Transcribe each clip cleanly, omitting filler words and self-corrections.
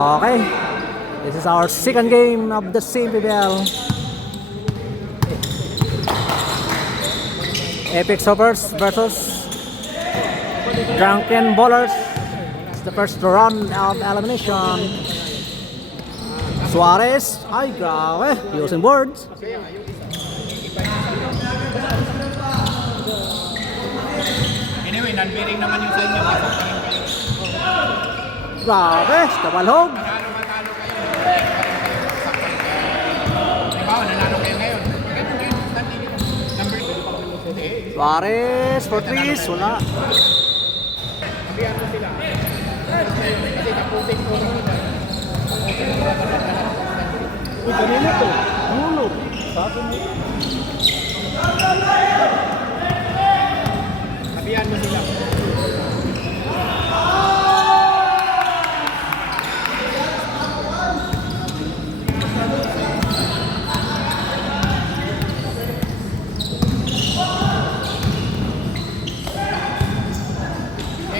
Okay, this is our second game of the same PBL. Epic Suppers versus Drunken Bowlers. It's the first round of elimination. Suarez, ay grabe, using boards. Anyway, non-bearing naman yung sa inyo. Grabe, kabalhog. Matalo kayo. Halimbawa, nanalo kayo ngayon. Ganun ngayon, number 2. Suarez for threes, wala. Sabihan mo sila. Kasi kapusing ko rin nila. Uy, kanina to. Hulog. Sabi mo. Sabihan mo sila.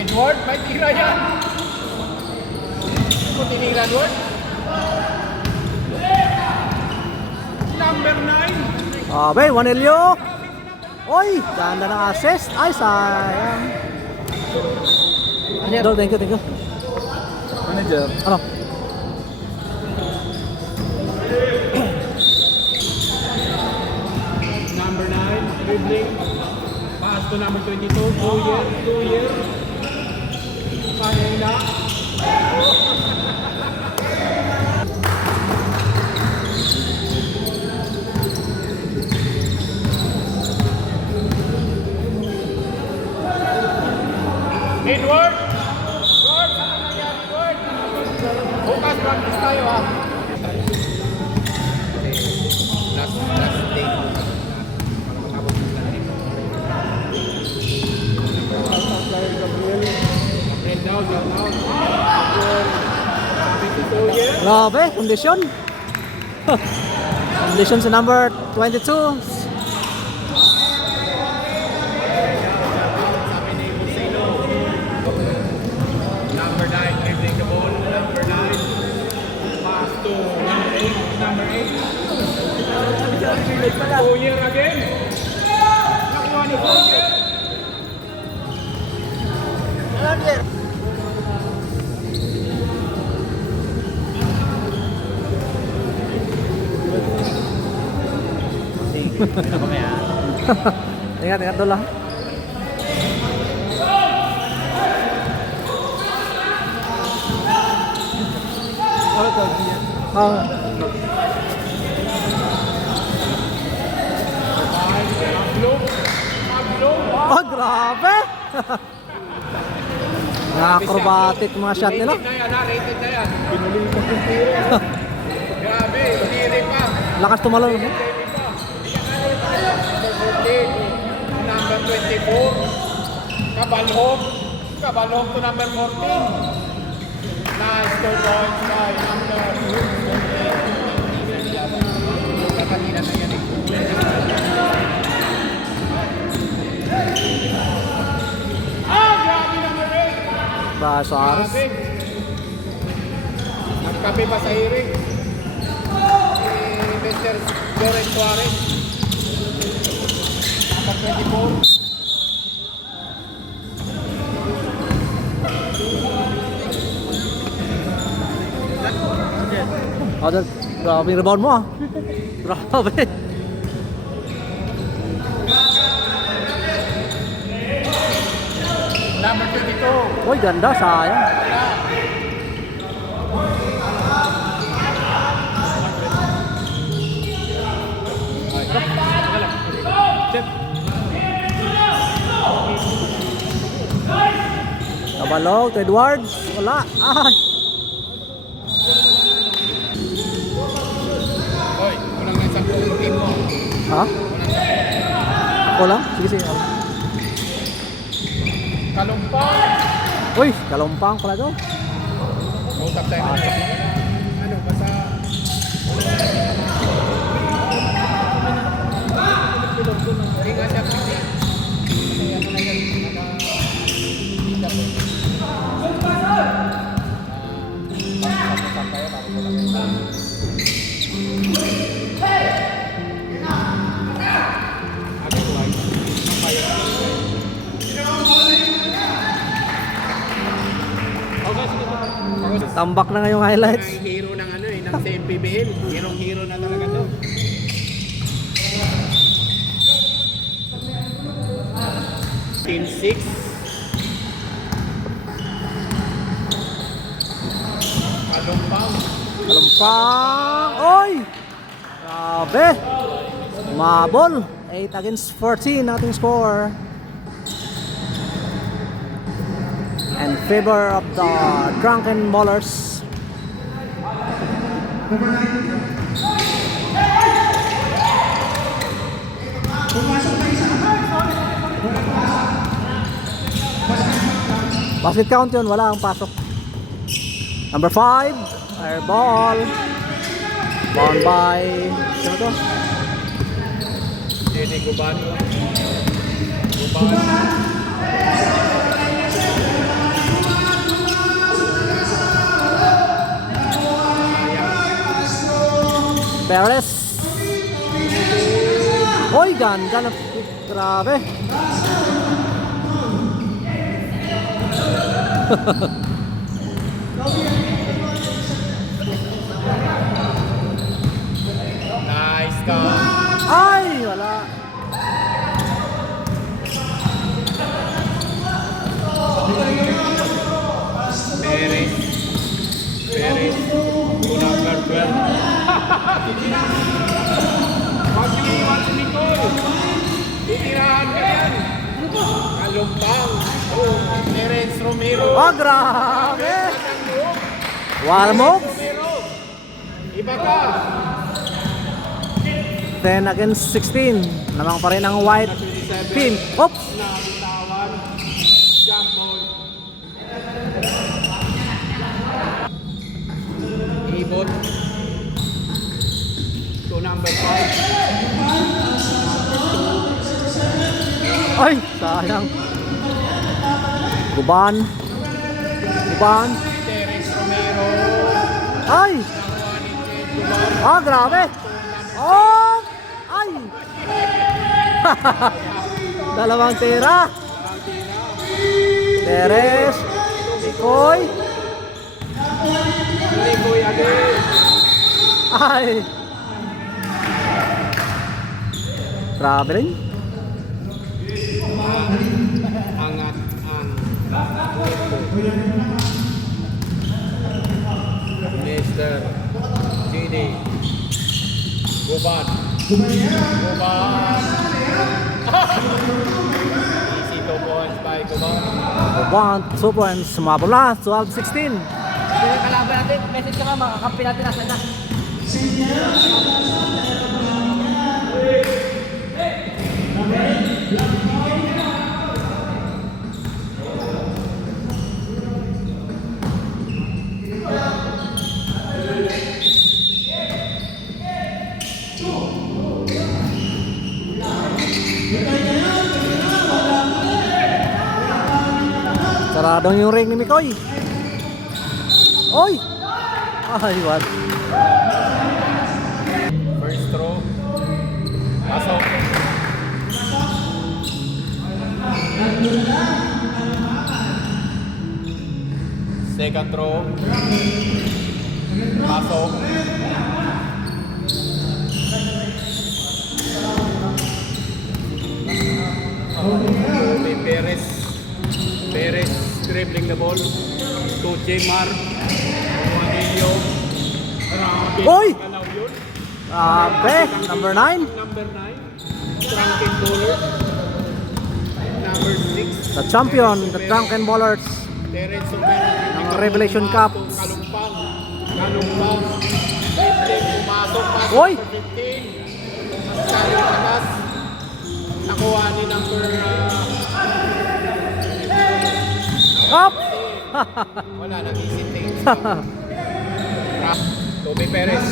Edward, may tira yan. Kung tinira, Edward. Number 9. Abe, Juanilio. Oy, ganda ng assist. Ay, sayang. Thank you. Manager. Ano? Number 9, dribbling. Pass to number 22. 2 years. Sayang na. Edward! Edward! Saan na yan, Edward? Bukas practice tayo ha. Last day. Gabriel daw, down. Grabe, kondisyon. Kondisyon sa number 22. Number 9, dribbling the ball. Number 9, pass to number 8. 2 year again. Nakuha ni 2 year. Ingat dulu lah. Oh. Oh, grabe. Acrobatic mga shot nila. Rated na yan. Pinuling pa yung Grabe, pinili pa. Lakas tumalon. Number 24. Kabalhog to number 14. Nice 2 points by number 14. Kanina na yan eh. Grabe number 8. Ba, Suarez. Grabe. Nagkape pa sa hiring. Mr. Joren Suarez. Number 24. Ada, grabe yung rebound mo ah. Grabe. Number 22. Uy, ganda, sayang. Kabalog, Edwards, wala. Ay. Hoy, kulang ng 10 team mo. Ha? Wala? Sige. Kalumpang. Uy, kalumpang pala daw. Usap tayo. Ano, basta... Hindi nga siya kasi. Kasi ano na yan, hindi siya. Tambak na ngayong highlights. Ang hero ng ano eh, ng CMPBL. Hero na talaga to. Team 6. Kalumpang. Kalumpang. Oy! Grabe. Mabol. 8 against 14 ating score. In favor of the Drunken Ballers. Basket count yun, wala ang pasok. Number 5, air ball. Bound by, sino to? Jenny Guban. Perez. Oy, ganda na. Grabe. Nice count. Ay, wala. Perez. Number 12. Pag-iwan si Nicole. Titirahan ka yan. Kalumpang. Oh, Terence Romero. Oh, grabe. Wall move. Romero. Iba ka. 10 against 16. Lamang pa rin ang white team. Oops. Nabitawan. Jump ball. Ibot. To number 5. Ay, sayang. Guban. Terence Romero. Ay. Ah, grabe. Oh! Ay! Dalawang tira. Teres. Ikoy. Likoy again. Ay! Grabe rin. Angat ang Mr. GD. Guban. Easy 2 points by Guban. 2 points. Sumabol na. 12-16. Kalaban natin, message ka nga, makakampi natin nasa na. Saradong yung ring ni Mikoy. Oy! Ay, what? First throw. Pasok. Second throw. Pasok. Perez dribbling the ball to Jmar. Juanillo. Oy! Galaw yun. Grabe! Number 9. Number 9. Drunken Bowler. Number 6. The champion, the Drunken Ballers. Terence Romero. Ng Revelation Cup. Kalumpang. Dribbling, pumasok. Oy! 15. Sari patas. Nakuha ni number Up! wala, nag-hesitate. Toby Perez.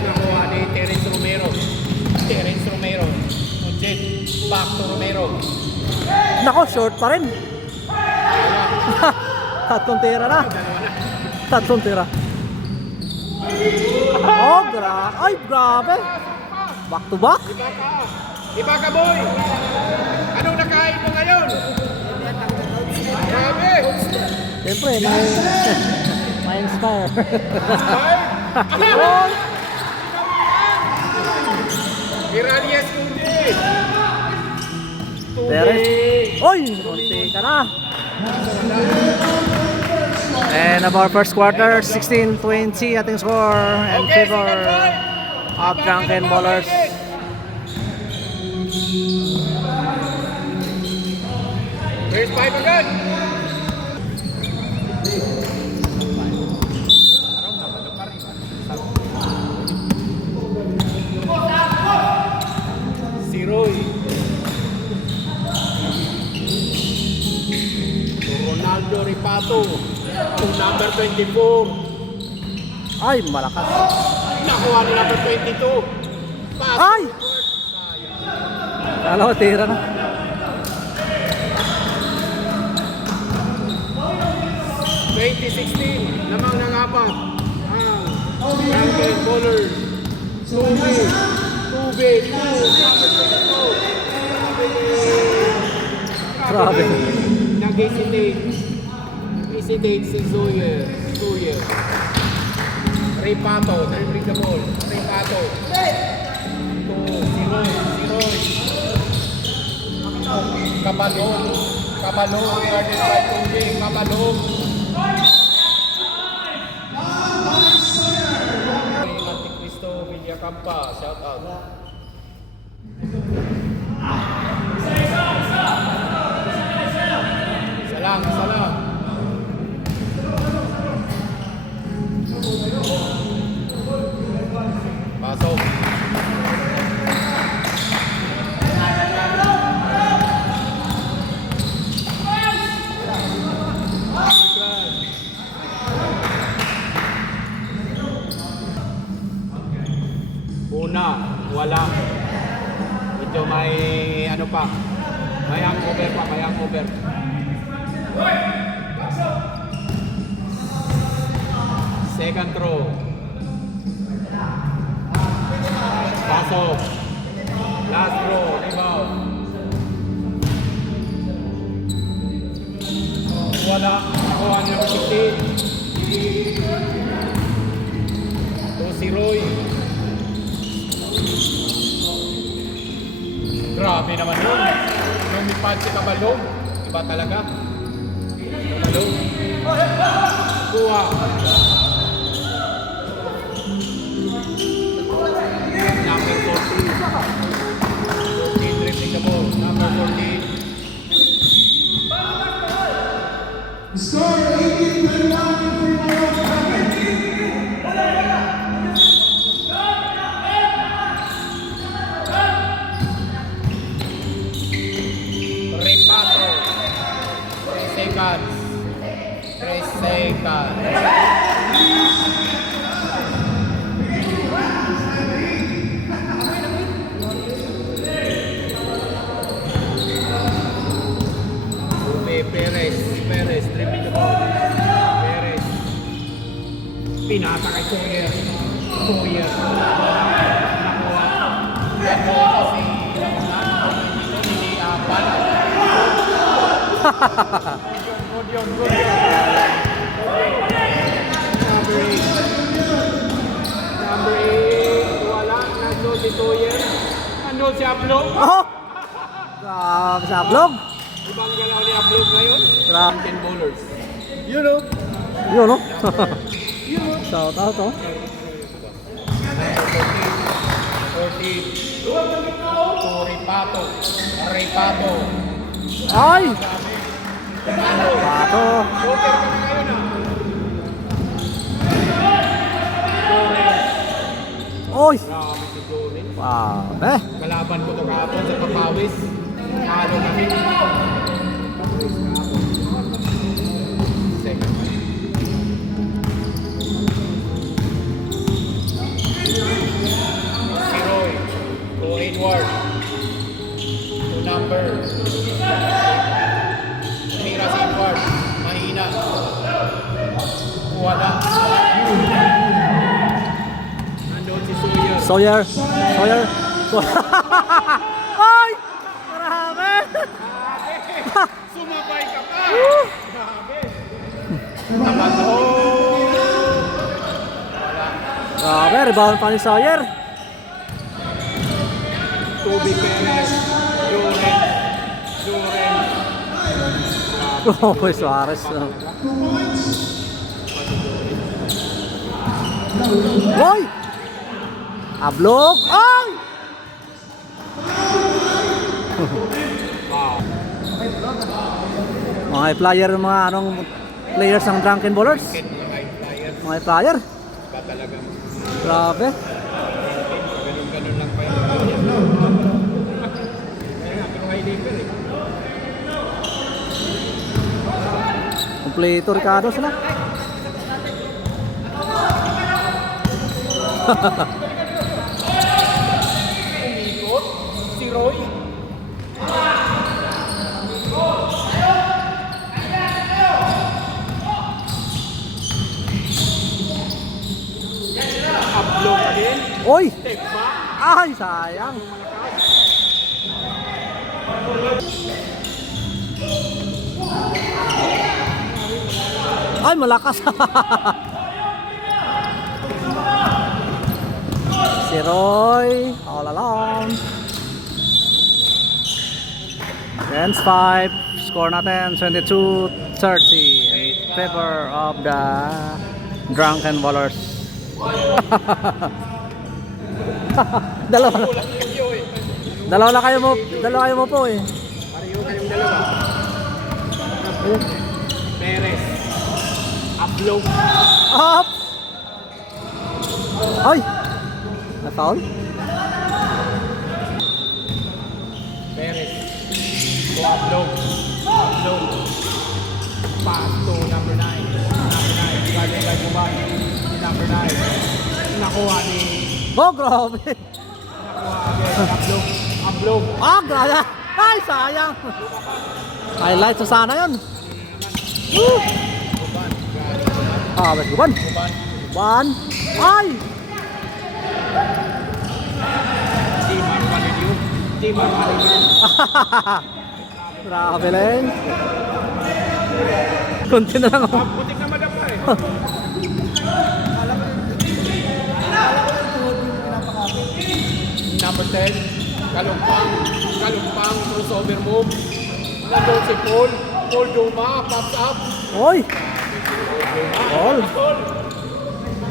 Nakuha ni Terence Romero. Ujit. Back to Romero. Nako, short pa rin. Tatlong tira na. Tatlong tira. Oh, ay, grabe. Back to back. Iba ka boy. Anong nakain mo ngayon? Siyempre, may inspire. Iralias kundi. Teres. Oy! Konti ka na. And of our first quarter, 16-20 ating score and favor of Drunken Ballers. Race 5 agad. Si Roy. Ronaldo Ripato. Number 24. Ay, malakas. Nakuha ni number 22. Pass. Ay! Kala ko, tira na. 2016, lamang ng apat ang Drunken Ballers. Tubig, Grabe. Nag-hesitate si Zoyer. Ripato, delivering the ball. Ripato. To si Roy. Kabalong, guarded by Tubig, Kabalong. Anticristo Villacampa, shout out. Isa lang. Pasok. Una, wala. Ito may ano pa. May hangover. Second throw. Pasok. Last throw, rebound. Wala. Nakuha niya ng 16. To si Roy. Grabe naman yun. Lumipad si Kabalong. Iba talaga. Kabalong. Kuha. Number 14. 14 dribbling the ball. Number 14. Score 18-21 Ripato. 3 seconds. 3 seconds. Perez, dribbling the ball. Perez. Pinata kay Sawyer. Nakuha. Nakuha si hindi Bala. Good yun. Number 8. Wala. Nandun si Sawyer. Nandun si Ablong. Oh! Grabe sa vlog. Ibang galaw ni Ablong ngayon. Grabe. Drunken Ballers. Yun, no? Shout out, oh. 14. Ripato. Ay! Pato. Joker ka na ngayon Oy! Grabe si Jorin. Grabe. Kalaban ko to kahapon sa Papawis. Halo kami. Second. Si Roy. Go inward. To number. Miras inward. Mahina. Wala. Nandun si Sawyer. Sawyer. Ay! Grabe! Sumabay ka pa! Grabe! Grabe, rebound pa ni Sawyer. Toby Perez. Loren. Oh, Suarez. Hoy! Ablok! Ay! Wow. Mga player, mga anong players ng Drunken Ballers. Mga high flyers. Mga player. Ba talagang Grabe. ganun-ganun lang pa yung kaya nga, pero high level eh. Kompleto Ricardo sila. Umikot si Roy. Upload din. Oy! Step back. Ay, sayang. Ay, malakas. Si Roy, all alone. Against 5. Score natin 22-30 in favor of the Drunken Ballers. Dalawa. Kulang kayo eh. Dalawa kayo mo po eh. Pareho kayong dalawa. Perez. Upload. Up! Ay! Na-foul? Perez. To upload. Upload. Pass to number 9. Number 9. Galing by Juban. Number 9. Nakuha ni... Oh, grabe! Nakuha again. Upload. Upload. Ah, grabe! Ay, sayang! Highlight sa sana yun. Woo! Ah, wait, Guban. Guban. Ay! Di Marvalilio. Di Marvalilio. Grabe lang. Kunti na lang ako. Putik na madapa eh. Number 10. Kalumpang. Kalumpang. Crossover move. Nandun si Paul. Paul Duma. Pops up. Oy! Paul. Paul.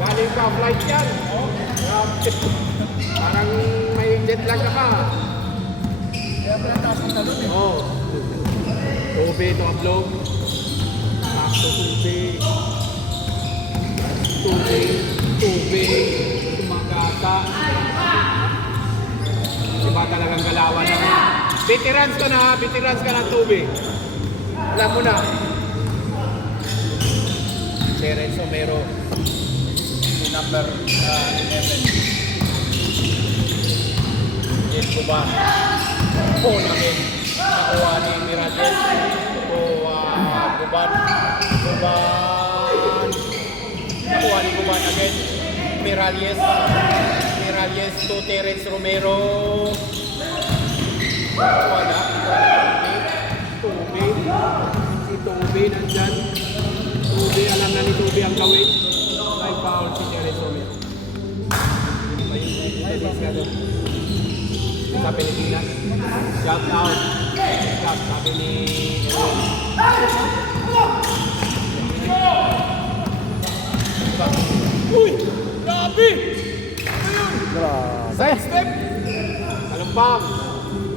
Galing ka flight yan. Oh, grabe. Parang may jet lag ka pa. Kaya pala taas ng talon eh. Oo. Tube to upload. Back to Tube. Tube. Tumagata. Diba talagang galawan na. Veterans ka na. Veterans ka ng Tube. Alam mo na. Terence Romero. Number 11. Yes, Cuba. Paul again. Nakuha ni Miralles. Cuban. Nakuha ni Cuban again. Miralles. Miralles to Terence Romero. Nakuha na. Tube. Si Tube nandyan. Tube, alam na ni Tube ang gawin. Ay, foul si Terence Romero. Sa Pilipinas. Shout out. Shout sabi ni Uy! Grabe! Grabe. Side step! Kalumpang!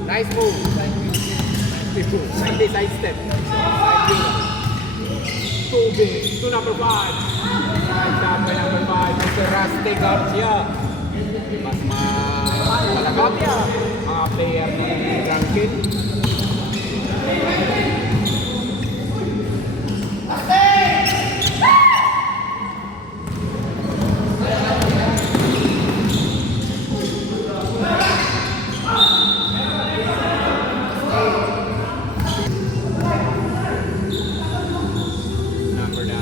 Nice move! Side step. Side view. Tube to number 5. Right down by number 5. Mr. Raste Garcia. Mas malagap niya. Mga player ni Drunken. Number 9.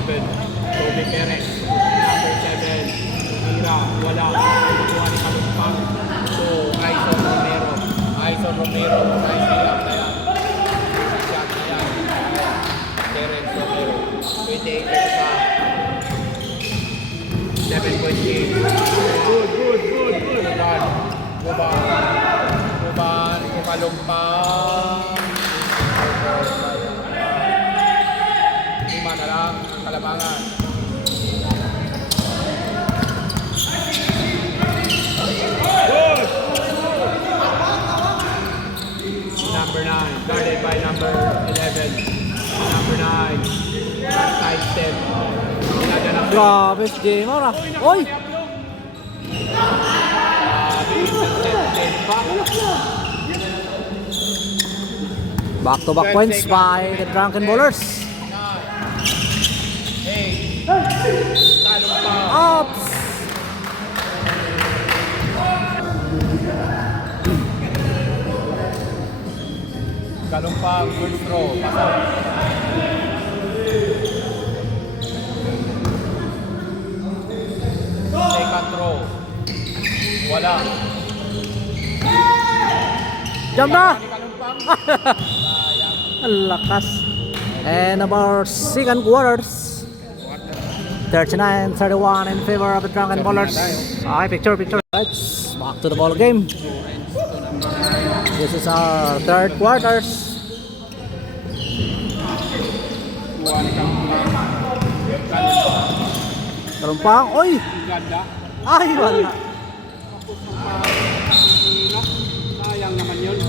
7, Toby Perez. Number 7, Ira, wala. Nakuha ni Kalumpang. So, Aison Romero. Aison Romero, nice layup na yan. Shot na yan. Terence Romero. 28 sa 7.8. Good. Run. Guban. Kalumpang. Lima na lang ang Kalamangan. Good! Number 9, guarded by number 11. Number 9, side step. Grabe si Jmar ah. Oy! Back-to-back points by the Drunken Ballers. 8, Kalumpang. Ups! Kalumpang, good throw. Pasok. Second throw. Wala. Jump na! Ni Kalumpang. Ang lakas. And our second quarters. 39-31 in favor of the Drunken Ballers. Okay, picture. Let's back to the ball game. This is our third quarters. Kalumpang. Oy! Ganda. Ay, wala. Sayang naman yun.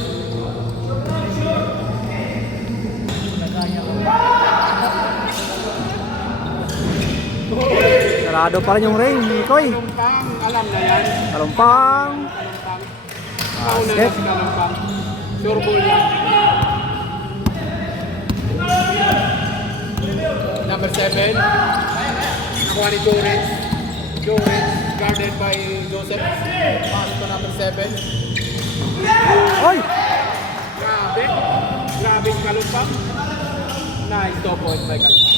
Sarado pa rin yung ring. Koy. Kalumpang, alam na yan. Kalumpang. Kalumpang. Kauna na Skip. si Kalumpang. Sure ball lang. Number 7. Nakuha ni Torres. Guarded by Joseph. Pass to number 7. Oy! Grabe si Kalumpang. Nice 2 points by Kalumpang.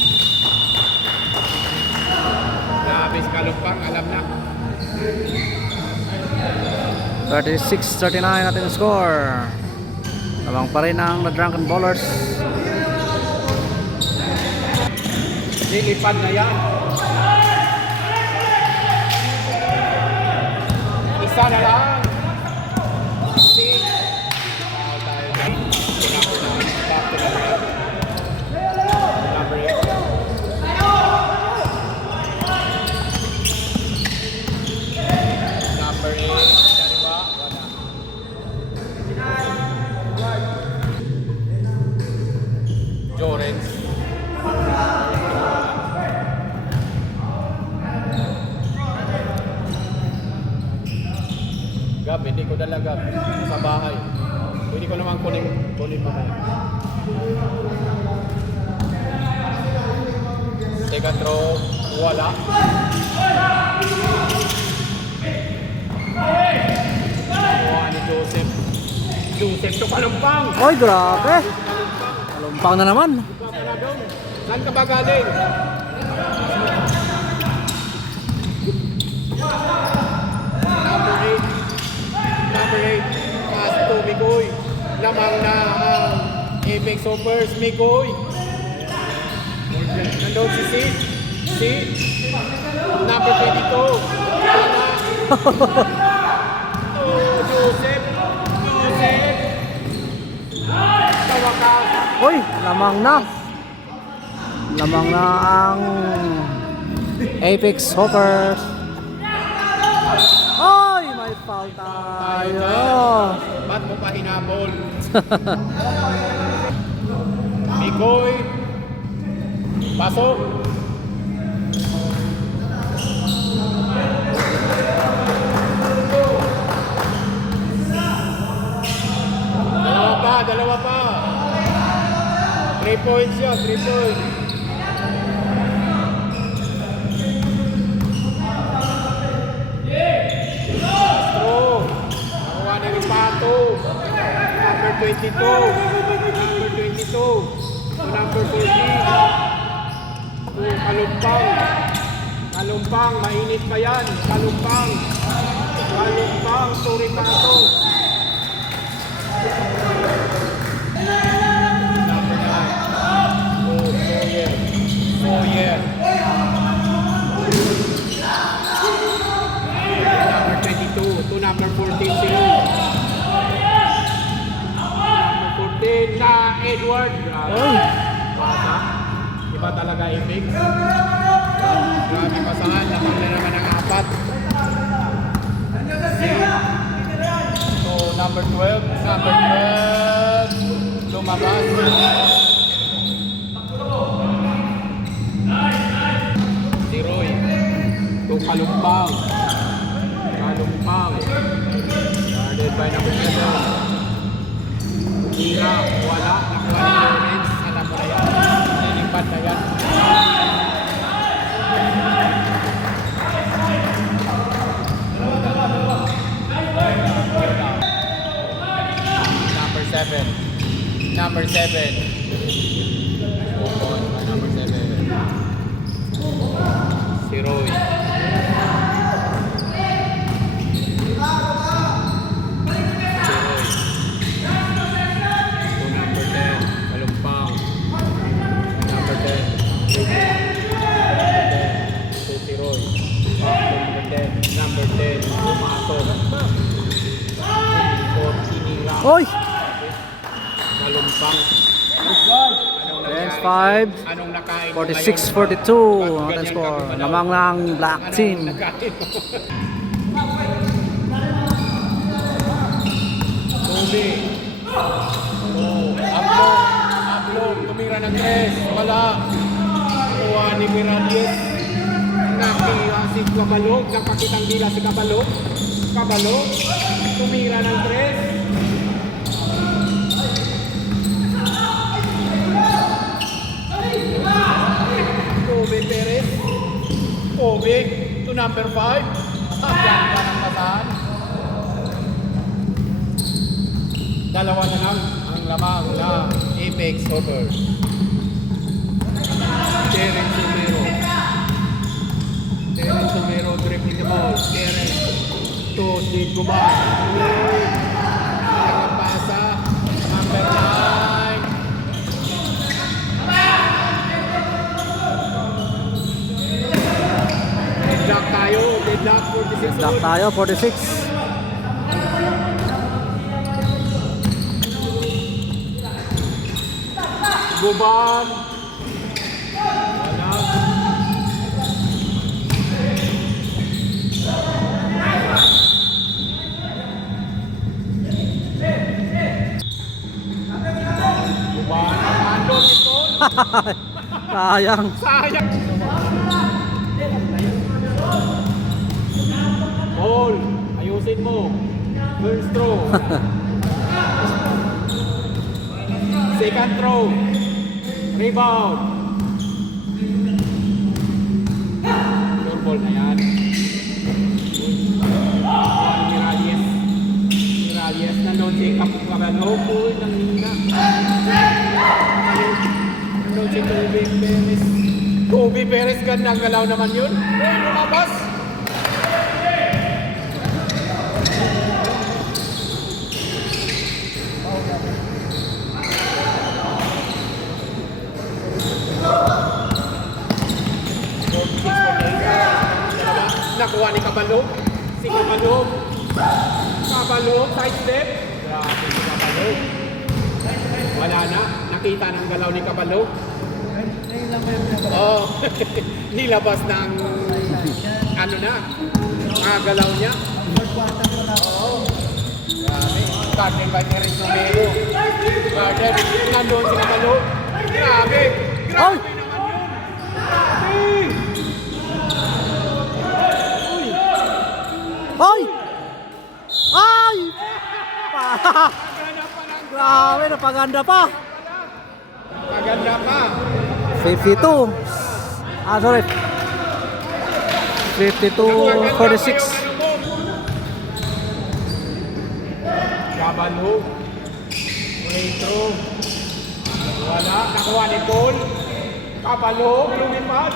Grabe si Kalumpang, alam na. 36-39 natin yung score. Lamang pa rin ang The Drunken Ballers. Lilipad na yan. Isa na lang. Six. Foul tayo. Number 9. Back to number 8. Number 8. Number 8. Kaliwa. Wala. Jorens. Gab, hindi ko dala Gab sa bahay. Pwede ko naman kunin mamaya. Second throw, wala. Nakuha ni Joseph. Joseph to Kalumpang. Oy, grabe. Kalumpang. Kalumpang na naman. Saan ka ba galing? Number 8, pass to Mikoy. Lamang na ang Apex Hoppers, Mikoy. Nandun si Sid. Number 22. Wala. Joseph. Tawakas. Oy, lamang na. Lamang na ang Apex Hoppers. Oy, may foul tayo. Ba't mo pa hinabol? Mikoy. Pasok. Dalawa pa. 3 points yun, 3 points. Castro. Nakuha na yung Pato. Number 22. Number 22. To number 14. To Kalumpang. Kalumpang, mainit pa yan. Kalumpang. Kalumpang, Suricato. Number 9. Oh, Sawyer. Sawyer. Number 22 to number 14, Siloy. Number 14 na Edward. Oy. Bata. Iba talaga i-fix. Grabe pasahan. Lamang na naman ang 4. So, number 12. Number 12. Lumabas. Si Roy. To Kalumpang. Kalumpang. Guarded by number 7. Tira, wala. Nakuha ni Lawrence. Alam mo na yan. Nilipad na yan. Number 7. Number 7. Number 7. Si Roy. Number 10, pumasok. Oy. Kalumpang. Bench 5. Anong nakain mo 46-42 ang ngayon? score. Lamang ng black team. Anong nakain mo? Tubi. Ablong. Tumira ng 3. Wala. Kuha ni Miralles. Nakira si Kabalog. Napakitang dila si Kabalog. Kabalog. Tumira ng 3. Kobe Perez. Kobe to number 5. Ang ganda ng pasahan. Dalawa na lang ang lamang na Apex Over. Terence Sumero. Terence Sumero dribbling the ball. Terence to Steve Guban. Nakapasa. Number 9. Deadlock tayo. Deadlock 46. Black tayo, 46. Guban. Wala. Guban. Ano ito? Sayang. Sayang. Ball. Ayusin mo. First throw. Second throw. Rebound. Sure ball na yan. Miralles. Miralles na noon si Kapukabano. Uy, nangina. Noon si Kobe Perez. Kobe Perez, gandang galaw naman yun. Uy, lumabas. Nakuha ni Kabalog. Si Kabalog. Kabalog, side step. Grabe si Kabalog. Wala na. Nakita ng galaw ni Kabalog. Oh, nilabas ng ano na. Galaw niya. Oo. Grabe. Garden by Terence Romero. Garden. Nandun si Kabalog. Grabe. Grabe naman yun. Grabe. Ay! Ay! Grabe, napaganda pa. Maganda pa. 52. Ah, sorry. 52-46. Kabalog. Retro. Wala. Nakuha ni Paul. Kabalog. Lumipad.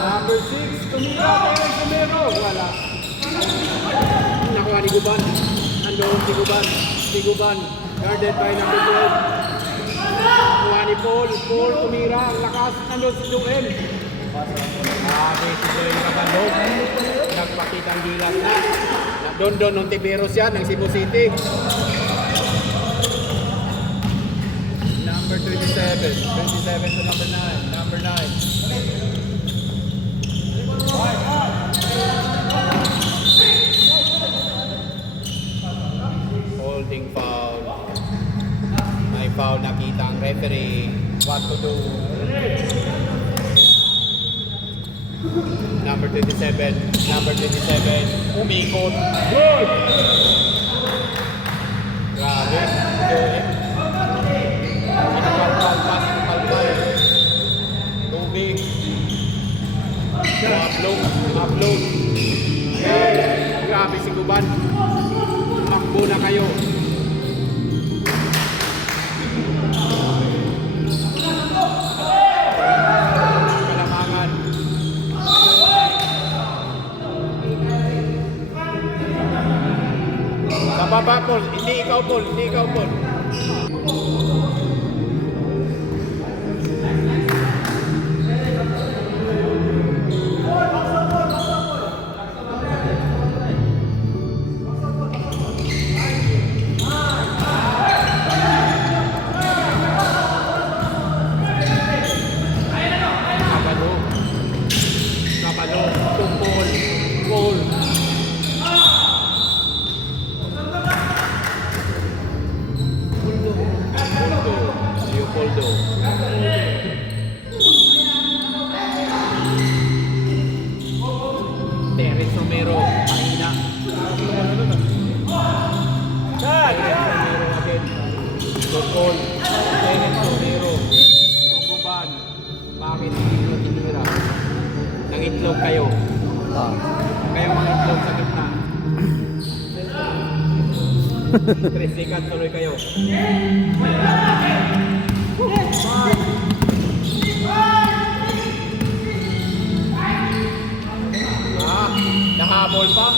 Number 6, tumira Terence Romero. Wala. Nakuha ni Guban. Nandoon si Guban. Si Guban. Guarded by number 12. Nakuha ni Paul. Paul tumira. Ang lakas. Nandoon si Joel. Grabe si Joel Caballog. Nagpakita ang gilas na. Doon ng Tiberos yan, ng Cebu City. Number 27. 27 to number 9. Number 9. Holding foul. May foul nakita ang referee. What to do? Number 27. Number 27. Umikot. Goal! Grabe. Sinupalpal. Tubig. Upload. Grabe si Guban. Makbo na kayo. Kalamangan. Sa baba, Paul. Hindi ikaw, Paul. Kabalo. Paul. Leopoldo. Terence Romero. Mahina. Terence Romero again. Paul. Terence Romero. Tuguban. Bakit hindi nyo tinira? Nangitlog kayo. Kayong mga itlog sa gitna. 3 seconds tuloy kayo. Nahabol pa.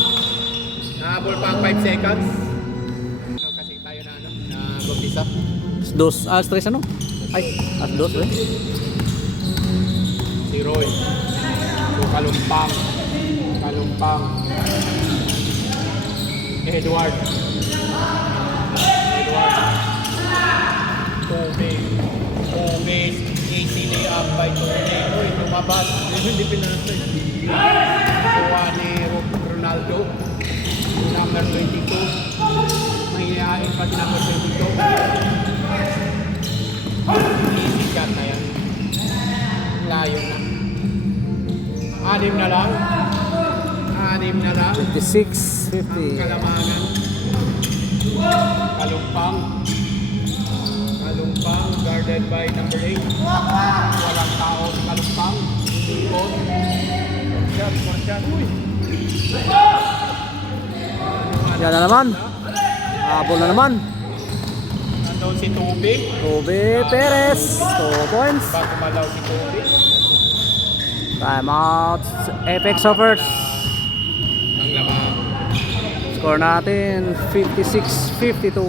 Nahabol pa ang 5 seconds. Kasi tayo na gumpisa. Dos, tres ano? Ay, dos eh. Si Roy. So, Kalumpang. Edward. Tubig. Easily up by Tubig. Uy, lumabas. Hindi pinatay. Kuha ni Ronaldo. Number 22. Mahihain pa si number 22. Easy shot na yan. Layo na. 6 na lang. 56, 50. Kalamangan. Kalumpang. Guarded by number 8. Walang tao si Kalumpang. Ikot. Shot. Uy. Yan na naman. Habol na naman. Nandun si Tubig. Perez. 2 points. Bago malaw si Tubig. Time out. Apex offers. Ang lamang. Score natin 56-52.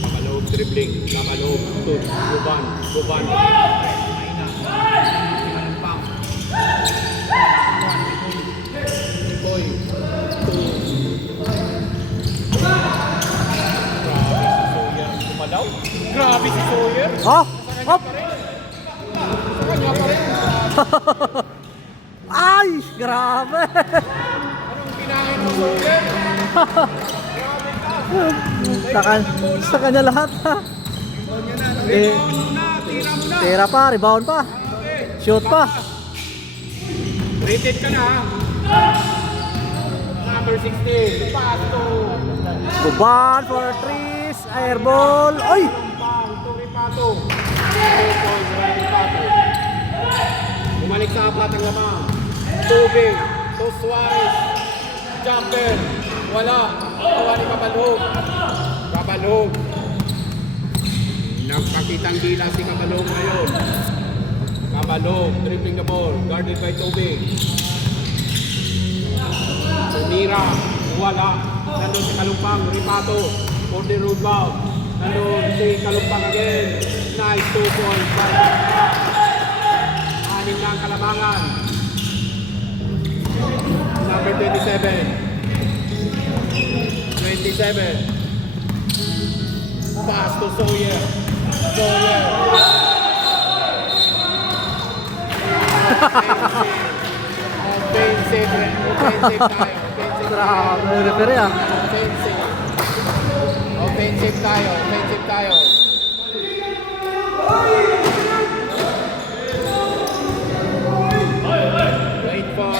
Kabalog dribbling. Kabalog. Guban. Mahina. Kalumpang. Boy. Grabe si Sawyer. Oh! Hop! Sa kanya pa rin. Ay! Grabe! Anong kinain mo, Sawyer? Sa kanya lahat. Eh, Tira mo na. tira pa, rebound pa. Shoot pa. Rated ka na, ha? Number 16. Pasto. Guban for 3s Airball. Oy! Kalumpang, Turipato. 2 points, Turipato. Bumalik sa apat ang lamang. Tubig, to Suarez. Jumper, wala. Wala ni Kabalog. Kabalog. Nagpakitang dila si Kabalog ngayon. Kabalog, dribbling the ball, guarded by Tubig. Tumira, wala. Nandun si Kalumpang, Ripato, for the road bound. Nandun si Kalumpang again. Nice 2 points. Anim na ang kalamangan. Number 27. 27. Pass to Sawyer. Sawyer. Offensive tayo. Grabe, referee ah. Offensive tayo. Wait for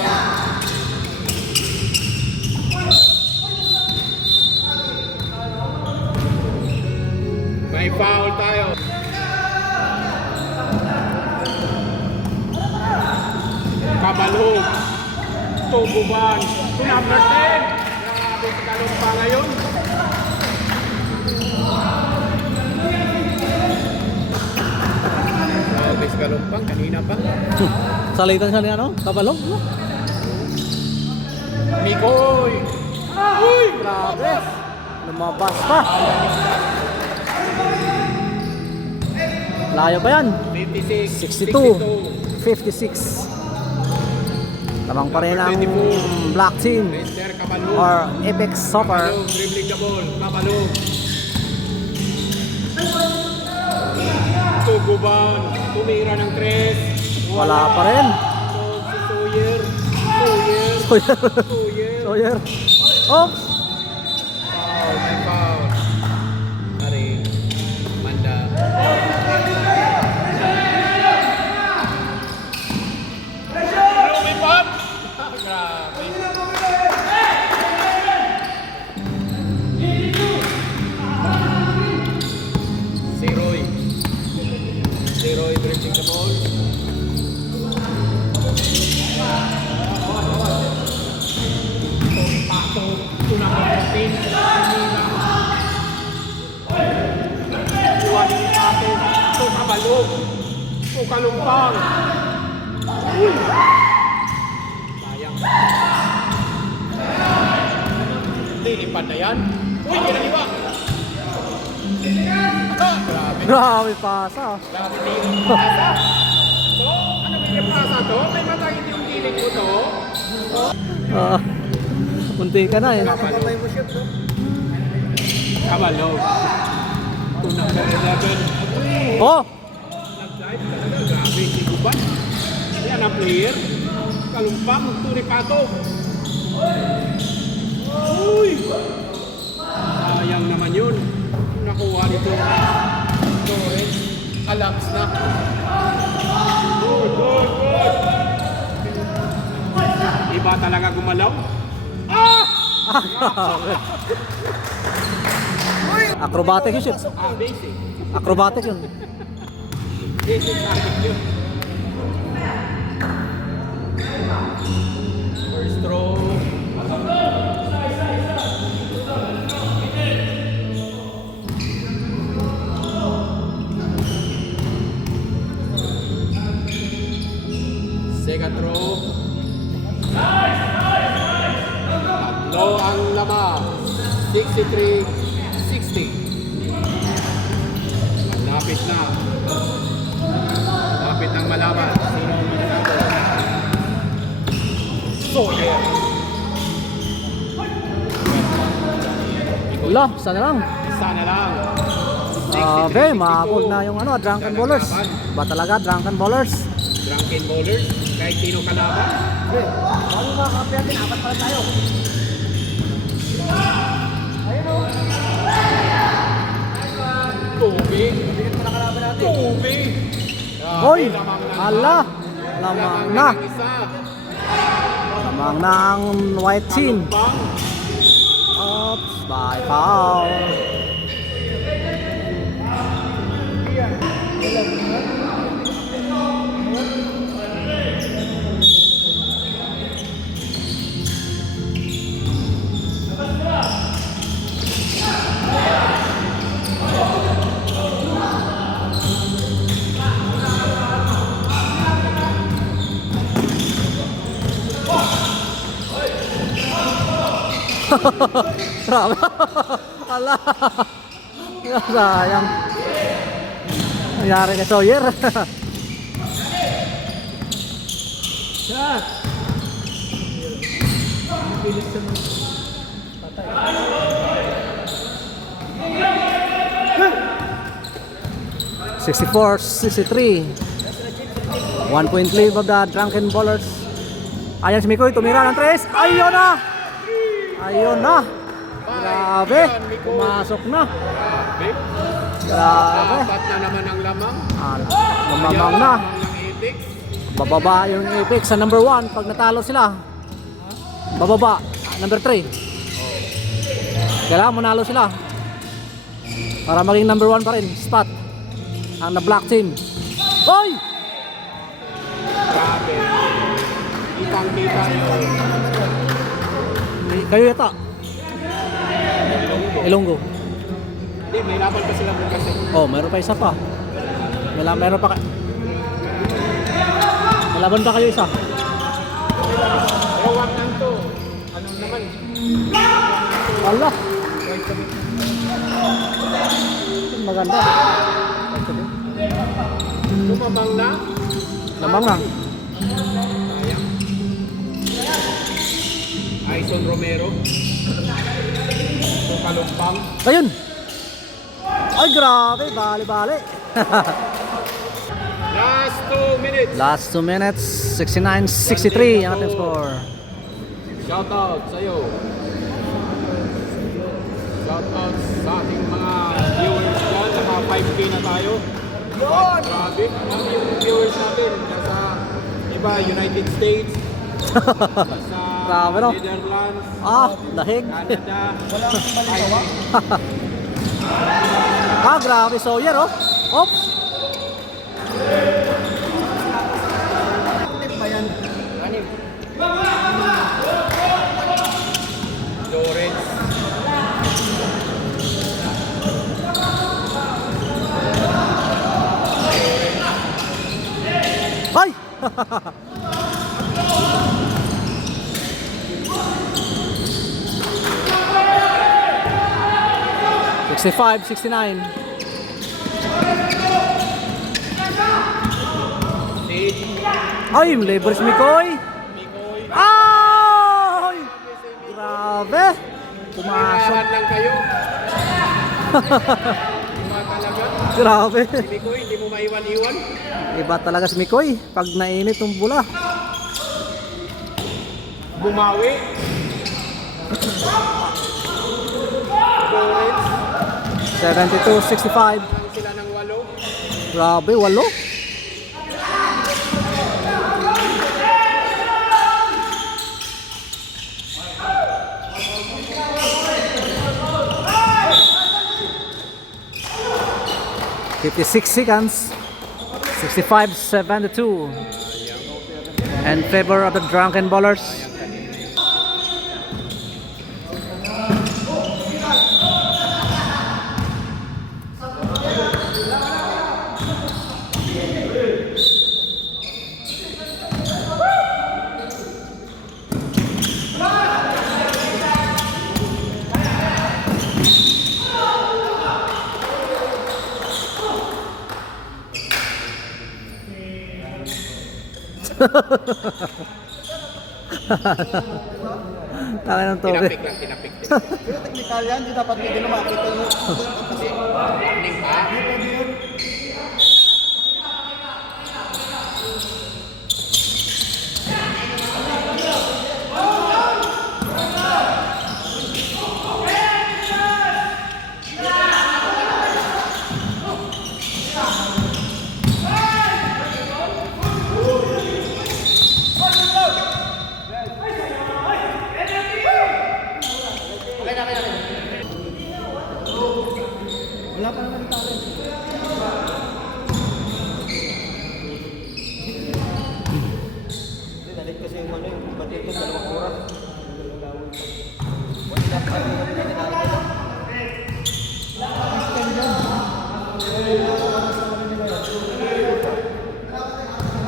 may foul tayo. Kabalog. Tububan. To number 10. Grabe si Kalumpang ngayon. Grabe si Kalumpang. Kanina pa. Salitan siya ni ano? Kabalog. Mikoy. Uy! Grabe. Lumabas pa. Layo pa yan. 56. 62. 56. Lamang pa rin ang Black Team Mr. Kabalog. or Apex Soccer. Kabalog, dribbling the ball. Kabalog. Tuguban. Tumira ng 3. Wala pa rin. Si Sawyer. Sawyer. Sawyer. Sawyer. Oops. Foul, may foul. Ari. Manda. Lumipad. Grabe. Si Roy dribbling the ball. Pato, tunang 15. Kuha din natin. Ito Kabalog. Ito Kalumpang. Uy! Sayang. Lilipad na yan. Uy, kinaliwa. Grabe. Grabe pasa. Grabe din. Pasa. So, ano may pasa to? May matangin yung kilig ko to. Munti ka na eh. Kabalog. Ito number 11. Oh! Nag-drive talaga. Grabe si Guban. Yan ang player. Kalumpang. Turipato. Uy! Sayang naman yun. Nakuha nito. Torres. Alaps na. Good. Iba talaga gumalaw. Ah! Acrobatic yun. Basic. Acrobatic yun. Basic natin yun. First throw. Second throw. Tatlo ang lamang. 63-60. Lapit na. Lapit ng malaman. Sino ang mananalo? Sawyer. Wala, sana lang. Isa na lang. Grabe, makakul na yung ano, Drunken Bowlers. Ba talaga, Drunken Bowlers? Drunken bowlers. Kahit sino kalaban. Bago mga kampi natin, apat pala tayo. Ayun o. Tubig. Bigat pa na kalaban natin. Tubig. Hoy! Lamang na. Ala! Lamang na. ng isa. Lamang na ang white team. Kalumpang. Oops, by foul. Grabe. Ala. Sayang. Nangyari kay Sawyer. Shot! 64-63. 1 point lead of the Drunken Ballers. Ayan si Mikoy, tumira ng 3. Ayun na! Ayun na! Grabe! Pumasok na! Grabe! Apat na naman ang lamang. Lumamang na. Ng Apex. Bababa yung Apex sa number 1 pag natalo sila. Bababa, number 3. Kailangan manalo sila para maging number 1 pa rin spot ang na-black team. Oy! Grabe. Kitang-kita nyo. Kayo yata. Ilonggo. Hindi, may laban pa sila bukas eh. Oh, meron pa isa pa. Meron pa may laban pa kayo isa. Pero wag lang to. Ano naman? Allah. Maganda. Tumabang na. Lamang na. Sayang. Aison Romero. Kalumpang. Ayun. Ay, grabe. Bali-bali. Last 2 minutes. Last 2 minutes. 69-63 ang ating score. Shoutout sa'yo. Shoutout sa ating mga viewers dyan. Naka 5K na tayo. Grabe. Ang yung viewers natin. Nasa iba, United States. Nasa Grabe, no? Netherlands. Dahig. Canada. Grabe. Sawyer, oh. Oops. Lawrence. Ay! 65-69. Ay, labor si Mikoy. Ay! Grabe. Pumasok. Kailangan lang kayo. Iba talaga. Grabe. Si Mikoy, hindi mo maiwan-iwan. Iba talaga si Mikoy. Pag nainit yung bula. Bumawi. Lawrence. 72-65. Lang sila ng 8. Grabe, 8. $56 seconds. 65-72 in favor of the Drunken Ballers. Taka ng tobe. Tinapik lang, tinapik. Pero technical yan, di dapat hindi na makita yung kasi wala pa naman talent. Hindi, nalit kasi yung yung batik ko 2 oras. Wala pa rin yung pinag-aaral. Extend yun.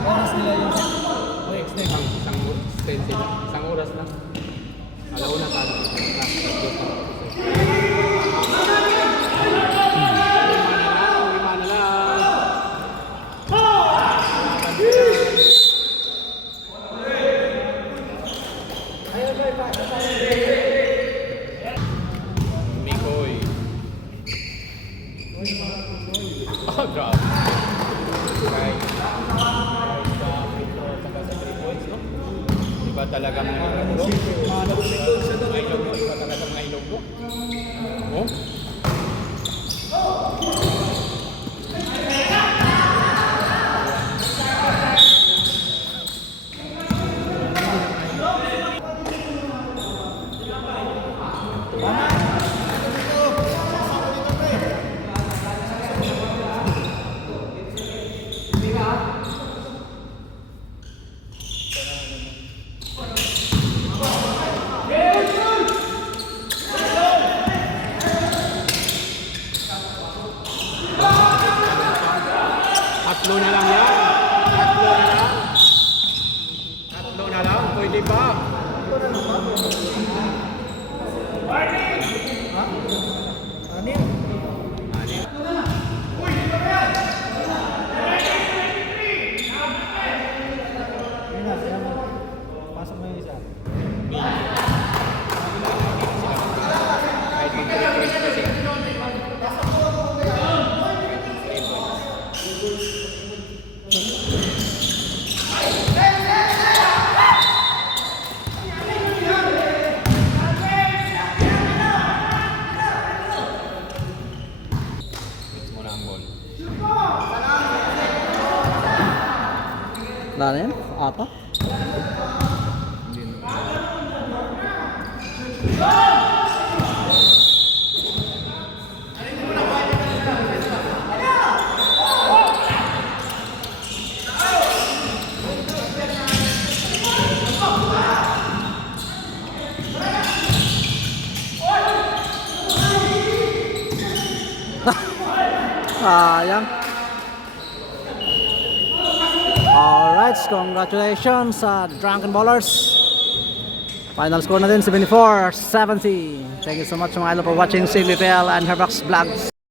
Oras nila yun. Extend. Isang oras na. Alauna tayo. Tatlo na lang yan. Tatlo na lang. Tatlo na lang. Pwede ba? Pasok mo yung isa. Kahit mag-3 kasi. Muna ang ball. Wala na yan? Ata? Sayang. Alright, congratulations sa Drunken Ballers. Final score na din 74-70. Thank you so much mga idol for watching Silly Pel and Herbox Vlogs.